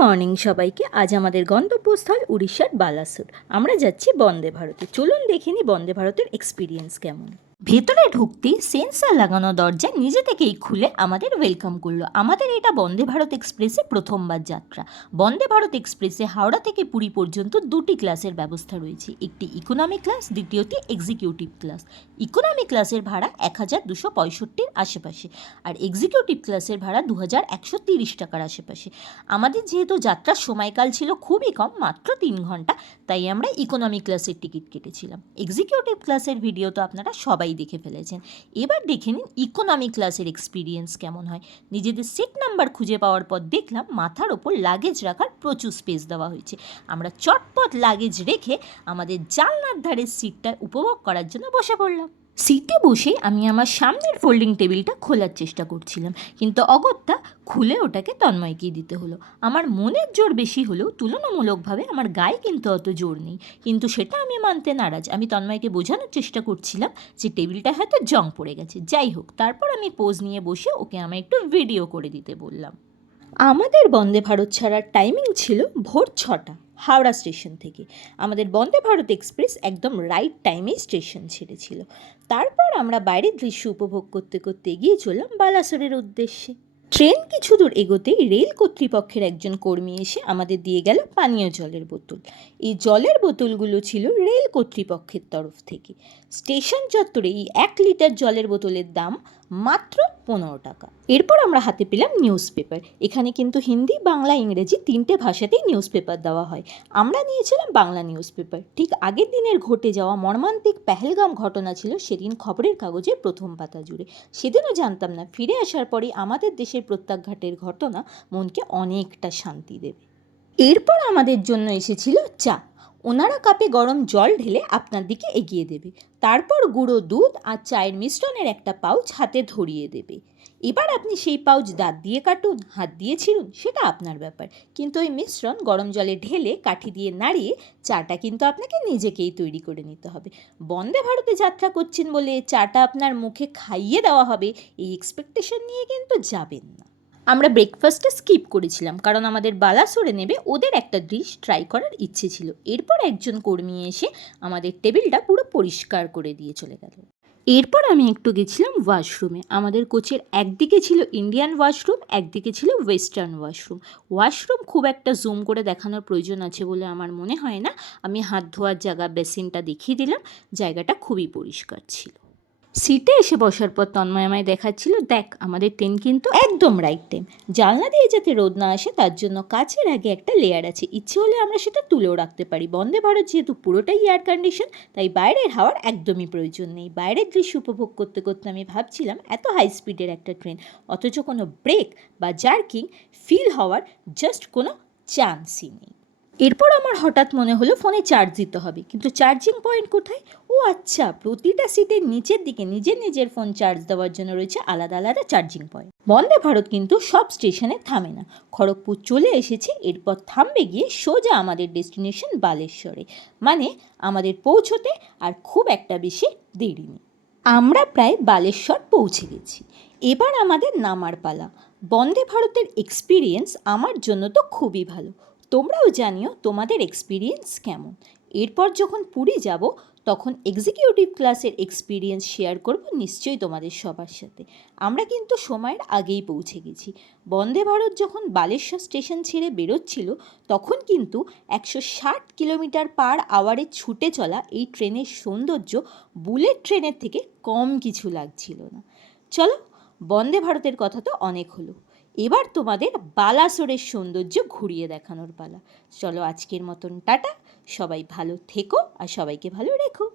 Morning সবাইকে। আজ আমাদের গন্তব্যস্থল উড়িষ্যার বালাসুর। আমরা যাচ্ছি বন্দে ভারতে। চলুন দেখিনি বন্দে ভারতের এক্সপিরিয়েন্স কেমন। ভেতরে ঢুকতেই সেন্সার লাগানো দরজা নিজে থেকেই খুলে আমাদের ওয়েলকাম করল। আমাদের এটা বন্দে ভারত এক্সপ্রেসে প্রথমবার যাত্রা। বন্দে ভারত এক্সপ্রেসে হাওড়া থেকে পুরী পর্যন্ত দুটি ক্লাসের ব্যবস্থা রয়েছে। একটি ইকোনমি ক্লাস দ্বিতীয়টি এক্সিকিউটিভ ক্লাস ইকোনমি ক্লাসের ভাড়া এক হাজার দুশো পঁয়ষট্টির আশেপাশে আর এক্সিকিউটিভ ক্লাসের ভাড়া দু হাজার একশো তিরিশ টাকার আশেপাশে। আমাদের যেহেতু যাত্রার সময়কাল ছিল খুবই কম, মাত্র তিন ঘণ্টা, তাই আমরা ইকোনমি ক্লাসের টিকিট কেটেছিলাম। এক্সিকিউটিভ ক্লাসের ভিডিও তো আপনারা সবাই দেখে ফেলেছেন। এবার দেখে নিন ইকোনমি ক্লাসের এক্সপিরিয়েন্স কেমন হয়। নিজেদের সিট নাম্বার খুঁজে পাওয়ার পর দেখলাম মাথার ওপর লাগেজ রাখার প্রচুর স্পেস দেওয়া হয়েছে। আমরা চটপট লাগেজ রেখে আমাদের জানলার ধারের সিটটা উপভোগ করার জন্য বসে পড়লাম। সিটে বসে আমি আমার সামনের ফোল্ডিং টেবিলটা খোলার চেষ্টা করছিলাম। কিন্তু অগত্যা খুলে ওটাকে তন্ময়কেই দিতে হলো? আমার মনের জোর বেশি হলেও তুলনামূলকভাবে আমার গায়ে কিন্তু অত জোর নেই। কিন্তু সেটা আমি মানতে নারাজ। আমি তন্ময়কে বোঝানোর চেষ্টা করছিলাম যে টেবিলটা হয়তো জং পড়ে গেছে। যাই হোক, তারপর আমি পোজ নিয়ে বসে ওকে আমি একটু ভিডিও করে দিতে বললাম। আমাদের বন্দে ভারত ছাড়ার টাইমিং ছিল ভোর ছটা, হাওড়া স্টেশন থেকে। আমাদের বন্দে ভারত এক্সপ্রেস একদম রাইট টাইমেই স্টেশন ছেড়েছিল। তারপর আমরা বাইরের দৃশ্য উপভোগ করতে করতে এগিয়ে চললাম বালাসোরের উদ্দেশ্যে। ট্রেন কিছু দূর এগোতেই রেল কর্তৃপক্ষের একজন কর্মী এসে আমাদের দিয়ে গেল পানীয় জলের বোতল। এই জলের বোতলগুলো ছিল রেল কর্তৃপক্ষের তরফ থেকে। স্টেশন চত্বরে এই এক লিটার জলের বোতলের দাম মাত্র পনেরো টাকা। এরপর আমরা হাতে পেলাম নিউজ পেপার এখানে কিন্তু হিন্দি, বাংলা, ইংরেজি তিনটে ভাষাতেই নিউজ পেপার দেওয়া হয়। আমরা নিয়েছিলাম বাংলা নিউজ পেপার ঠিক আগের দিনের ঘটে যাওয়া মর্মান্তিক পেহেলগাম ঘটনা ছিল সেদিন খবরের কাগজে প্রথম পাতা জুড়ে। সেদিনও জানতাম না, ফিরে আসার পরে আমাদের দেশের প্রত্যাঘাতের ঘটনা মনকে অনেকটা শান্তি দেবে। এরপর আমাদের জন্য এসেছিল চা। ওনারা কাপে গরম জল ঢেলে আপনার দিকে এগিয়ে দেবে। তারপর গুঁড়ো দুধ আর চায়ের মিশ্রণের একটা পাউচ হাতে ধরিয়ে দেবে। এবার আপনি সেই পাউচ দাঁত দিয়ে কাটুন, হাত দিয়ে ছিঁড়ুন, সেটা আপনার ব্যাপার। কিন্তু ওই মিশ্রণ গরম জলে ঢেলে কাঠি দিয়ে নাড়িয়ে চাটা কিন্তু আপনাকে নিজেকেই তৈরি করে নিতে হবে। বন্দে ভারতে যাত্রা করছেন বলে চাটা আপনার মুখে খাইয়ে দেওয়া হবে, এই এক্সপেকটেশন নিয়ে কিন্তু যাবেন না। আমরা ব্রেকফাস্টটা স্কিপ করেছিলাম, কারণ আমাদের বালাসোরে নেবে, ওদের একটা ডিশ ট্রাই করার ইচ্ছে ছিল। এরপর একজন কর্মী এসে আমাদের টেবিলটা পুরো পরিষ্কার করে দিয়ে চলে গেল। এরপর আমি একটু গেছিলাম ওয়াশরুমে আমাদের কোচের একদিকে ছিল ইন্ডিয়ান ওয়াশরুম একদিকে ছিল ওয়েস্টার্ন ওয়াশরুম ওয়াশরুম খুব একটা জুম করে দেখানোর প্রয়োজন আছে বলে আমার মনে হয় না। আমি হাত ধোয়ার জায়গা বেসিনটা দেখিয়ে দিলাম। জায়গাটা খুবই পরিষ্কার ছিল। সিটে এসে বসার পর তন্ময় আমায় দেখাচ্ছিল, দেখ, আমাদের ট্রেন কিন্তু একদম রাইট টাইম জানলা দিয়ে যাতে রোদ না আসে, তার জন্য কাছের আগে একটা লেয়ার আছে। ইচ্ছে হলে আমরা সেটা তুলেও রাখতে পারি। বন্দে ভারত যেহেতু পুরোটাই এয়ার কন্ডিশন তাই বাইরের হাওয়ার একদমই প্রয়োজন নেই। বাইরের দৃশ্য উপভোগ করতে করতে আমি ভাবছিলাম, এত হাই স্পিডের একটা ট্রেন অথচ কোনো ব্রেক বা জার্কিং ফিল হওয়ার জাস্ট কোনো চান্সই নেই। এরপর আমার হঠাৎ মনে হলো ফোনে চার্জ দিতে হবে। কিন্তু চার্জিং পয়েন্ট কোথায়? ও আচ্ছা প্রতিটা সিটের নিচের দিকে নিজের নিজের ফোন চার্জ দেওয়ার জন্য রয়েছে আলাদা আলাদা চার্জিং পয়েন্ট বন্দে ভারত কিন্তু সব স্টেশনে থামে না। খড়গপুর চলে এসেছে, এরপর থামবে গিয়ে সোজা আমাদের ডেস্টিনেশন বালেশ্বরে। মানে আমাদের পৌঁছতে আর খুব একটা বেশি দেরি নেই। আমরা প্রায় বালেশ্বর পৌঁছে গেছি। এবার আমাদের নামার পালা। বন্দে ভারতের এক্সপিরিয়েন্স আমার জন্য তো খুবই ভালো। তোমরাও জানিও তোমাদের এক্সপিরিয়েন্স কেমন। এরপর যখন পুরী যাব তখন এক্সিকিউটিভ ক্লাসের এক্সপিরিয়েন্স শেয়ার করব নিশ্চয়ই তোমাদের সবার সাথে। আমরা কিন্তু সময়ের আগেই পৌঁছে গেছি। বন্দে ভারত যখন বালেশ্বর স্টেশন ছেড়ে বেরোচ্ছিল, তখন কিন্তু একশো ষাট কিলোমিটার পার আওয়ারে ছুটে চলা এই ট্রেনের সৌন্দর্য বুলেট ট্রেনের থেকে কম কিছু লাগছিল না। চলো, বন্দে ভারতের কথা তো অনেক হলো। এবার তোমাদের বালাসোরের সৌন্দর্য ঘুরিয়ে দেখানোর পালা। চলো আজকের মতন টাটা। সবাই ভালো থেকো আর সবাইকে ভালো রেখো।